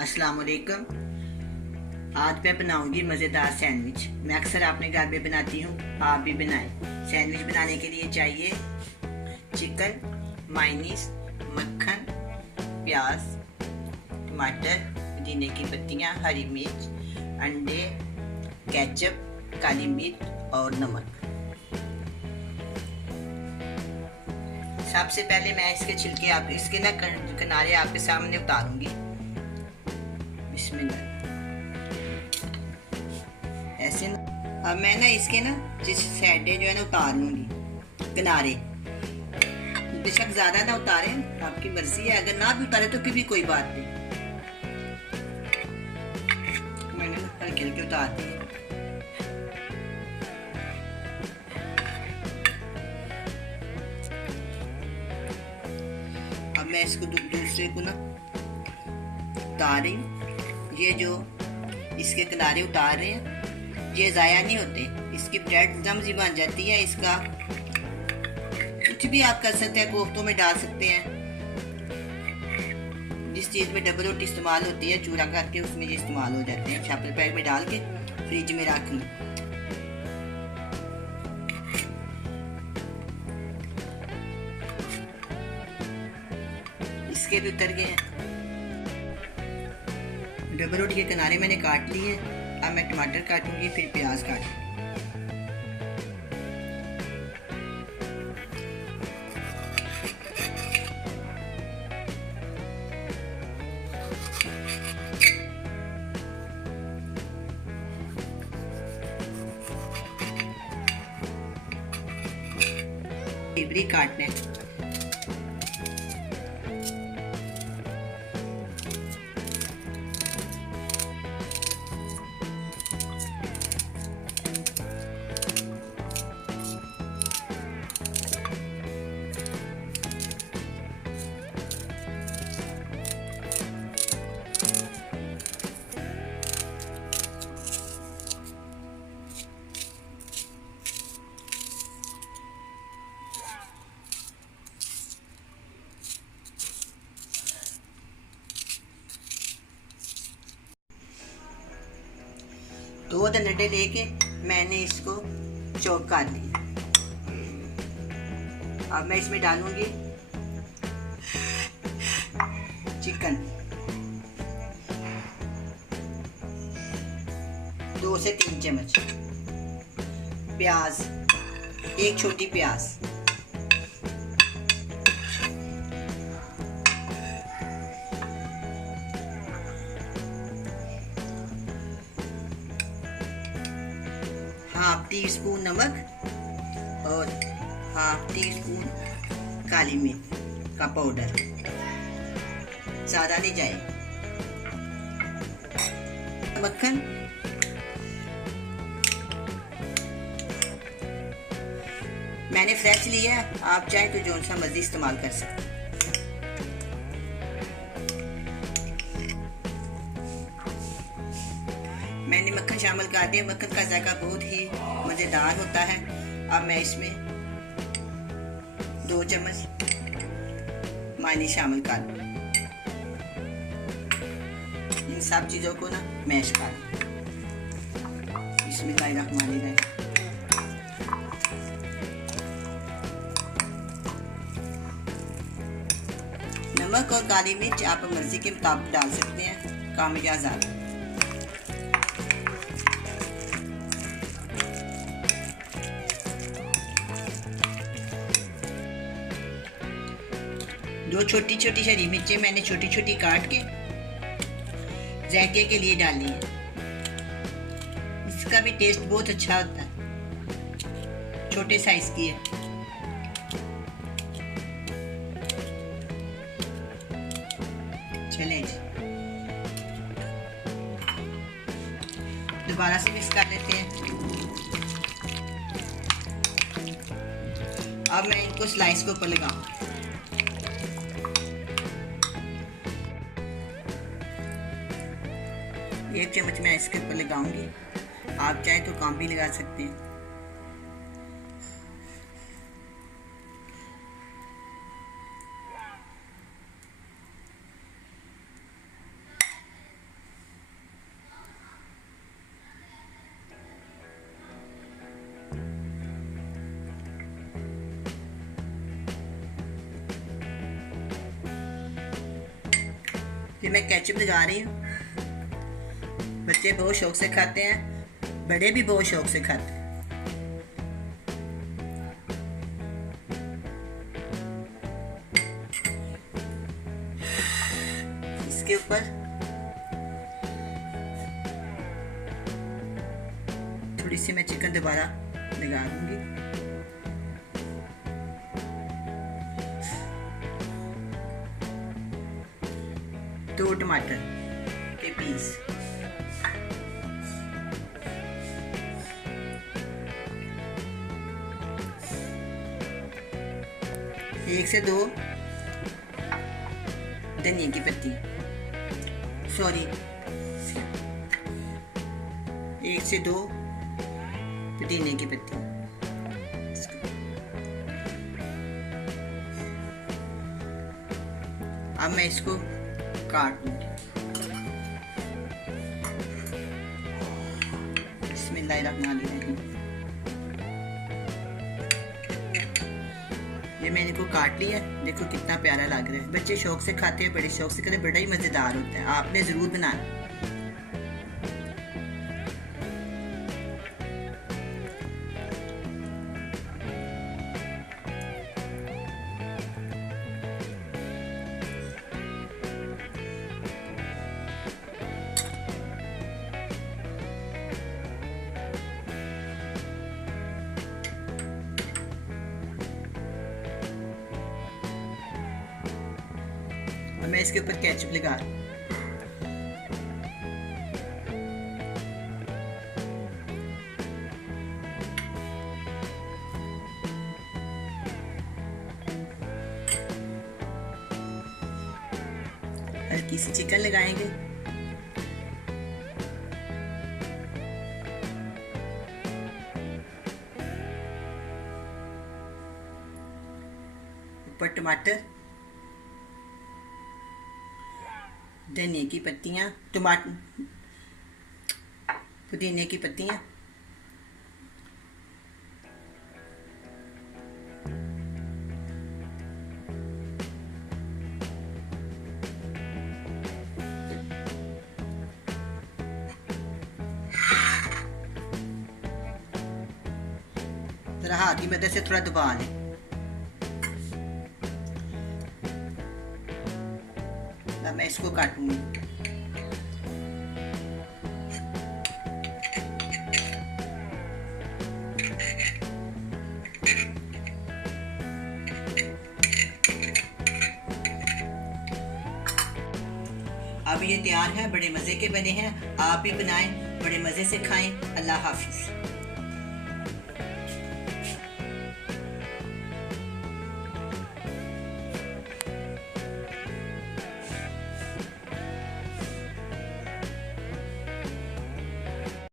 अस्सलाम वालेकुम। आज मैं बनाऊंगी मज़ेदार सैंडविच। मैं अक्सर अपने घर में बनाती हूँ, आप भी बनाएं। सैंडविच बनाने के लिए चाहिए चिकन, मायोनीज, मक्खन, प्याज, टमाटर, पुदीने की पत्तियाँ, हरी मिर्च, अंडे, केचप, काली मिर्च और नमक। सबसे पहले मैं इसके छिलके इसके किनारे आपके सामने उतारूंगी। बिस्मिल्लाह। ऐसे अब मैं इसके जिस साइडें जो है उतार लूंगी किनारे। बेशक ज्यादा ना उतारें, आपकी मर्जी है, अगर ना भी उतारे तो फिर भी कोई बात नहीं। मैंने हल्के हल्के उतार दिए। अब मैं इसको दूसरे को उतार रही हूँ। ये जो इसके किनारे उतार रहे हैं ये ज़ाया नहीं होते, इसकी ब्रेड जमजी बन जाती है। इसका कुछ भी आप कर सकते हैं, कोफ्तों में डाल सकते हैं। जिस चीज़ में डबल रोटी इस्तेमाल होती है चूरा करके उसमें ये इस्तेमाल हो जाते हैं। शॉपर पैक में डाल के फ्रिज में रख ली। इसके भी उतर गए हैं। डबल रोटी के किनारे मैंने काट लिए। अब मैं टमाटर काटूंगी, फिर प्याज काटूंगी। बारीक काटने। दो अंडे लेके मैंने इसको चॉप कर लिया। अब मैं इसमें डालूंगी चिकन, 2 से 3 चम्मच, प्याज, 1 छोटी प्याज, हाफ टी स्पून नमक और हाफ टी स्पून काली मिर्च का पाउडर, ज़्यादा नहीं जाए। मक्खन, मैंने फ्रेश लिया है, आप चाहे तो जो सा मर्जी इस्तेमाल कर सकते हैं। मैंने मक्खन शामिल कर दिया। मक्खन का जायका बहुत ही मज़ेदार होता है। अब मैं इसमें 2 चम्मच मायोनीज शामिल कर दूँ। इन सब चीज़ों को मैश कर दूँ। बिस्मिल्लाहिर्रहमानिर्रहीम। नमक और काली मिर्च आप मर्जी के मुताबिक डाल सकते हैं, कम या ज़्यादा। दो छोटी छोटी हरी मिर्चें मैंने छोटी छोटी काट के जायके के लिए डाली है। इसका भी टेस्ट बहुत अच्छा होता है। छोटे साइज की है। चलें जी, दोबारा से मिक्स कर लेते हैं। अब मैं इनको स्लाइस के ऊपर लगाऊंगी। एक चम्मच मैं इसके ऊपर लगाऊंगी, आप चाहे तो कम भी लगा सकते हैं। फिर मैं केचप लगा रही हूँ। बच्चे बहुत शौक से खाते हैं, बड़े भी बहुत शौक से खाते हैं। इसके ऊपर थोड़ी सी मैं चिकन दोबारा लगा दूंगी। दो टमाटर के पीस, एक से दो धनिया की पत्ती, सॉरी, एक से दो पुदीने की पत्ती। अब मैं इसको काट लूंगी। बिस्मिल्लाहिर्रहमानिर्रहीम। ये मैंने को काट लिया, देखो कितना प्यारा लग रहा है। बच्चे शौक से खाते हैं, बड़े शौक से खाते हैं, बड़ा ही मजेदार होता है। आपने जरूर बनाना। और मैं इसके ऊपर केचप लगा रही हूँ। हल्की सी चिकन लगाएंगे। ऊपर टमाटर, धनिया की पत्तियां, टमाटर, पुदीने की पत्तियां, जरा हाथ की मदद से थोड़ा दबा लें। अब मैं इसको काटूंगी। अब ये तैयार है, बड़े मज़े के बने हैं। आप भी बनाएं, बड़े मज़े से खाएं। अल्लाह हाफिज़।